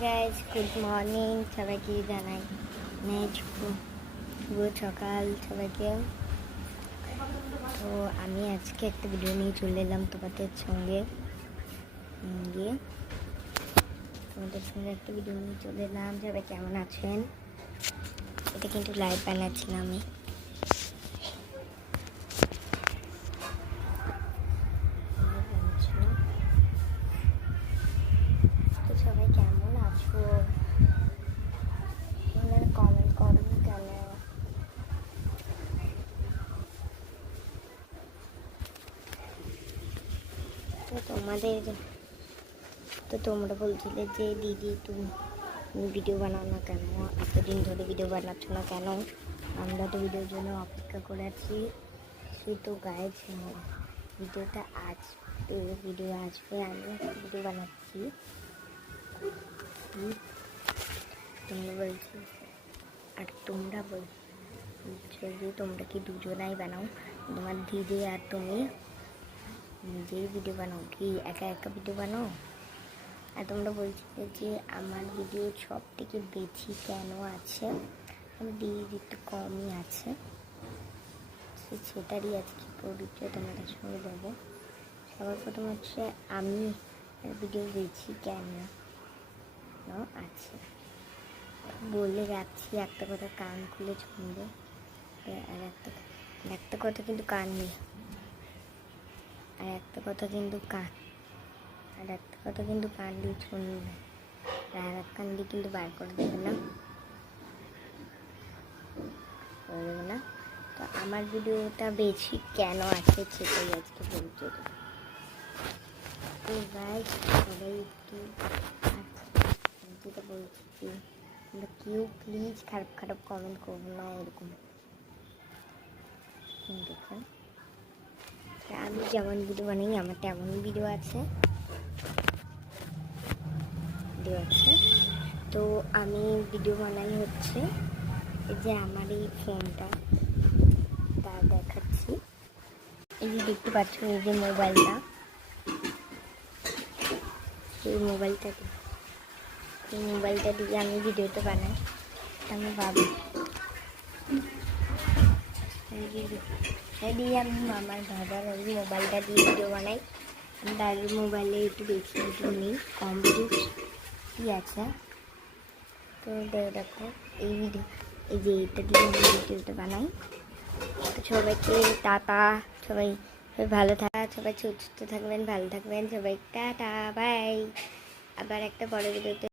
Guys, good morning সবাইকে জানাই শুভ সকাল সবাইকে। তো আমি আজকে একটা ভিডিও নিয়ে চলে এলাম তোমাদের সঙ্গে একটা ভিডিও নিয়ে চলে এলাম। সবাই কেমন আছেন? এটা কিন্তু লাইভ বানাচ্ছিলাম আমি। তো সবাই কেমন আছো? কমেন্ট করুন কেন? তো তোমরা বলছিলে যে দিদি তুমি ভিডিও বানাও না কেন, এতদিন ধরে ভিডিও বানাচ্ছ না কেন? আমরা তো ভিডিওর জন্য অপেক্ষা করে আছি। সেই তো গাইজ, ভিডিওটা ভিডিও আসবে। আমি একটা ভিডিও বানাচ্ছি। তোমরা বলছি আর তোমরা বলছো যে তোমরা কি দুজনাই বানাও, তোমার দিদি আর তুমি নিজেই ভিডিও বানাও, কি একা একা ভিডিও বানাও? আর তোমরা বলছিলে যে আমার ভিডিও সব থেকে বেশি কেন আছে, আমার দিদির একটু কমই আছে। সেটারই আজকে পরিচয় তোমাদের সঙ্গে দেবো। সবার প্রথম হচ্ছে আমি ভিডিও বেশি কেন আছে বলে যাচ্ছি। একটা কথা কান খুলে শুনবে, আর একটা কথা কিন্তু কান নেই, আর একটা কথা কিন্তু কান দিয়ে শুনবে, আর এক কান দিয়ে কিন্তু বার করে দেবে না। তো আমার ভিডিওটা বেশি কেন আছে সেটাই আজকে বলতে দেবো। তো গাইজ, সবাই একটু যেটা বলছি কি, কেউ প্লিজ খারাপ কমেন্ট করবো না এরকম। দেখুন, আমি যেমন ভিডিও বানাই আমার তেমন ভিডিও আছে। তো আমি ভিডিও বানাই হচ্ছে এই যে আমার এই ফোনটা তা দেখাচ্ছি। এই যে দেখতে পাচ্ছ, এই যে মোবাইলটা, এই মোবাইলটা দিয়ে আমি ভিডিওটা বানাই। আমি ভাবি দিয়ে আমি আমার দাদার ওই মোবাইলটা দিয়ে ভিডিও বানাই। আমি দাদার মোবাইলে একটু বেশি ভিডিও নেই, কম ভিডিও আছে। তো দেখো এই যে এটা দিয়ে আমি ভিডিওটা বানাই। তো সবাইকে টাটা, সবাই ভালো সবাই সুস্থ থাকবেন, ভালো থাকবেন সবাই, টাটা বাই। আবার একটা বড় ভিডিওতে